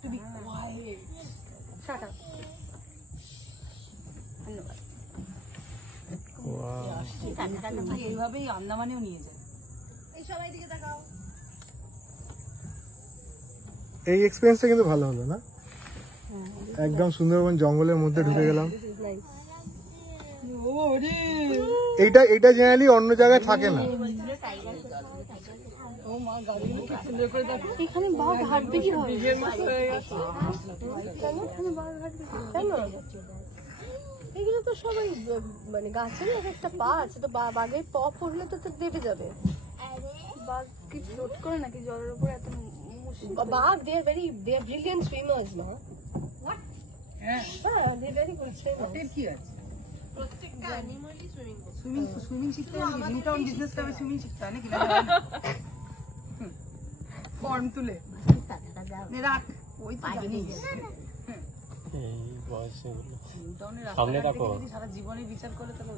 to be quiet. Shut up. ধন্যবাদ। এইভাবেই আন্দামানেও নিয়ে যায়। এই সবাই দিকে তাকাও। এই এক্সপেরিয়েন্সটা কিন্তু ভালো হলো না? একদম সুন্দরবন জঙ্গলের মধ্যে ঢুকে গেলাম। এইটা জেনারেলি অন্য জায়গায় থাকে না। এখানে বাঘ হাঁটবে কি হবে? কেন এখানে বাঘ হাঁটবে কেন? এগুলো তো সবাই মানে গাছের একটা পা আছে, তো বাঘের পা পড়লে তো দেবে যাবে। বাঘ কি ফ্লোট করে নাকি জলের উপর? এত বাঘ দে আর ব্রিলিয়েন্ট সুইমার্স না? হ্যাঁ, দে ভেরি গুড সুইমার্স। এর কি আছে? প্রত্যেকটা অ্যানিমালই সুইমিং শিখতে হয় নাকি? নিউটাউন বিজনেস ক্লাবে সুইমিং শিখতে হয় নাকি? ফর্ম তুলে রাখ, ওই তো জানিস। নিউটাউনের রাস্তাঘাট থেকে যদি সারা জীবনে বিচার করে তাহলে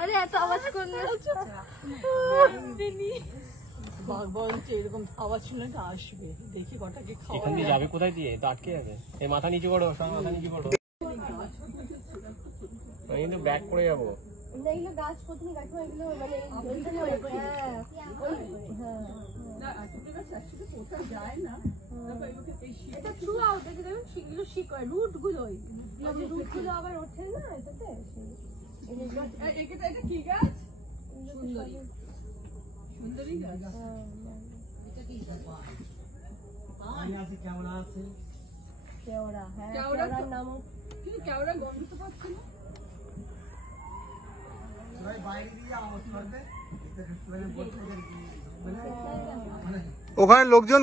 আরে এত আওয়াজ করলে বাঘ বলছে এরকম আওয়াজ শুনলে তো আসবে, দেখি কটাকে খাওয়া। এখান দিয়ে যাবে কোথায় দিয়ে? তো আটকে যাবে। এই মাথা নিচু করো, সব মাথা নিচু করো। আমি কিন্তু ব্যাক করে যাবো। এগুলো গাছ প্রথমে গাছ এগুলো মানে যায় না। এটা থ্রু আউট এটা দেখুন এগুলো শিকড় রুট গুলোই রুট গুলো আবার ওঠে না এটাতে। এটা কি গাছ? সুন্দরী সুন্দরী গাছ। এটা কি কেওড়া আছে? কেওড়া, হ্যাঁ কেওড়ার নাম কিন্তু কেওড়া গন্ধ তো পাচ্ছি না। ওখানে লোকজন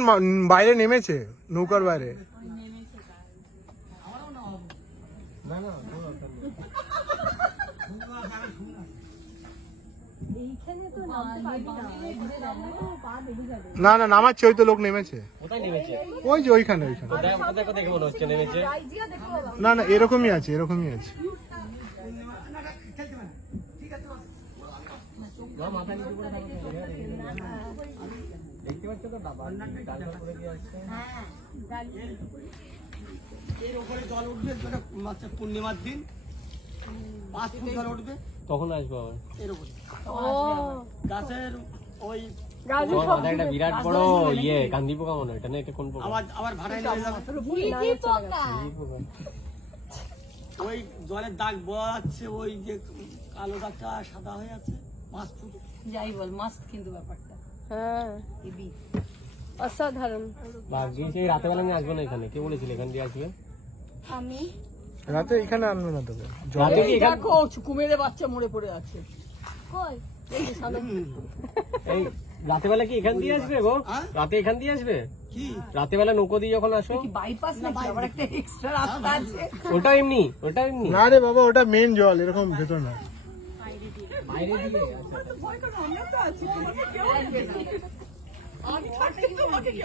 বাইরে নেমেছে, নৌকার বাইরে। না না নামাচ্ছে, ওই তো লোক নেমেছে। কোথায় নেমেছে? ওই যে ওইখানে। কোথায় কোথায় মনে হচ্ছে নেমেছে? না এরকমই আছে। মাথা নিচু করে দেখতে পাচ্ছ তো এর উপরে জল উঠবে পূর্ণিমার দিন, 5 ফুট জল উঠবে, তখন আসবো আবার এর উপরে গাছের ওই একটা বিরাট বড় ইয়ে গান্ধী পোকা মনে হয়। এটা না, এটা কোন পোকা? আবার ভাড়ায় নিয়ে যাবে। ওই জলের দাগ বোঝা যাচ্ছে, ওই যে কালো দাগটা সাদা হয়ে আছে, 5 ফুট। যাই বল মাস্ট কিন্তু ব্যাপারটা। হ্যাঁ অসাধারণ। সেই রাতেবেলা আমি আসবো না এখানে। কে বলেছিল এখান দিয়ে আসবে? আমি রাতে এখানে আনবে না তবে। দেখো কুমিরের বাচ্চা মরে পড়ে আছে। কই এই রাতেবেলা কি এখান দিয়ে আসবে গো? রাতে এখান দিয়ে আসবে? কি রাতেবেলা নৌকো দিয়ে যখন আসো? বাইপাস না আবার একটা এক্সট্রা রাস্তা আছে? ওটা এমনি না রে বাবা, ওটা মেন জল, এরকম ভেতর না। বাইরে দিয়ে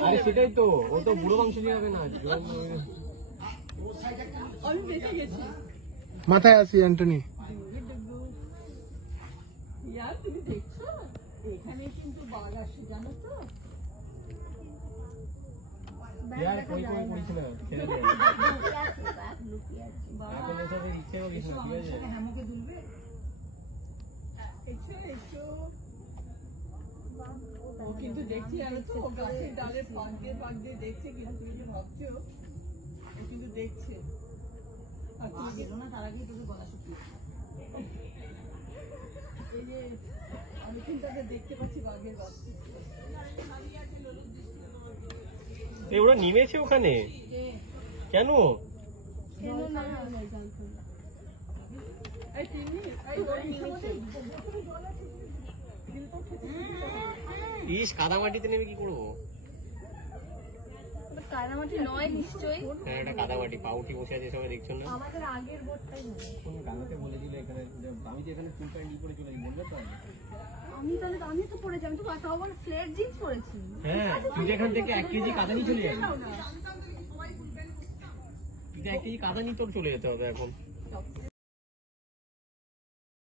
আরে সেটাই তো, ও তো বুড়ো মাংস নিয়ে যাবে না। আমি দেখে গেছি। মাথায় আসি অ্যান্টনি। ইয়ার তুমি দেখছো এখানে কিন্তু বাঘ আসে জানো তো? ইয়ার কই ছিল ছেড়ে দে। এখন এসব ইচ্ছে করিস না, ঠিক আছে? হ্যামকে দুলবে। এসো ও কিন্তু দেখছি জানো তো, গাছের ডালে ফাঁক দিয়ে দেখছে, কিন্তু তুমি যে ভাবছো ও কিন্তু দেখছে। আর তুমি গেলো না তার আগেই তোকে গলা শুকিয়ে। এই যে আমি কিন্তু দেখতে পাচ্ছি বাঘের বাচ্চা। ওরা নেমেছে ওখানে কেন? ইস, কাদা মাটিতে নেমে কি করবো? কাদামাটি নয় নিশ্চয়ই। হ্যাঁ, এটা কাদা মাটি। পা উঠি বসে আছে সবাই, দেখছো না? আমাদের আগের বোটটাই গানাতে বলে দিল এখানে, আমি তো এখানে ফুল প্যান্ট পরে চলে যাই, বলবে তো? আমি তো পড়েছি, আমি তো তাও বলে ফ্লেট জিন্স পরেছি। হ্যাঁ, তুই এখান থেকে 1 কেজি কাদা নিয়ে চলে যাবি। 1 কেজি কাদা নিয়ে তোর চলে যেতে হবে এখন।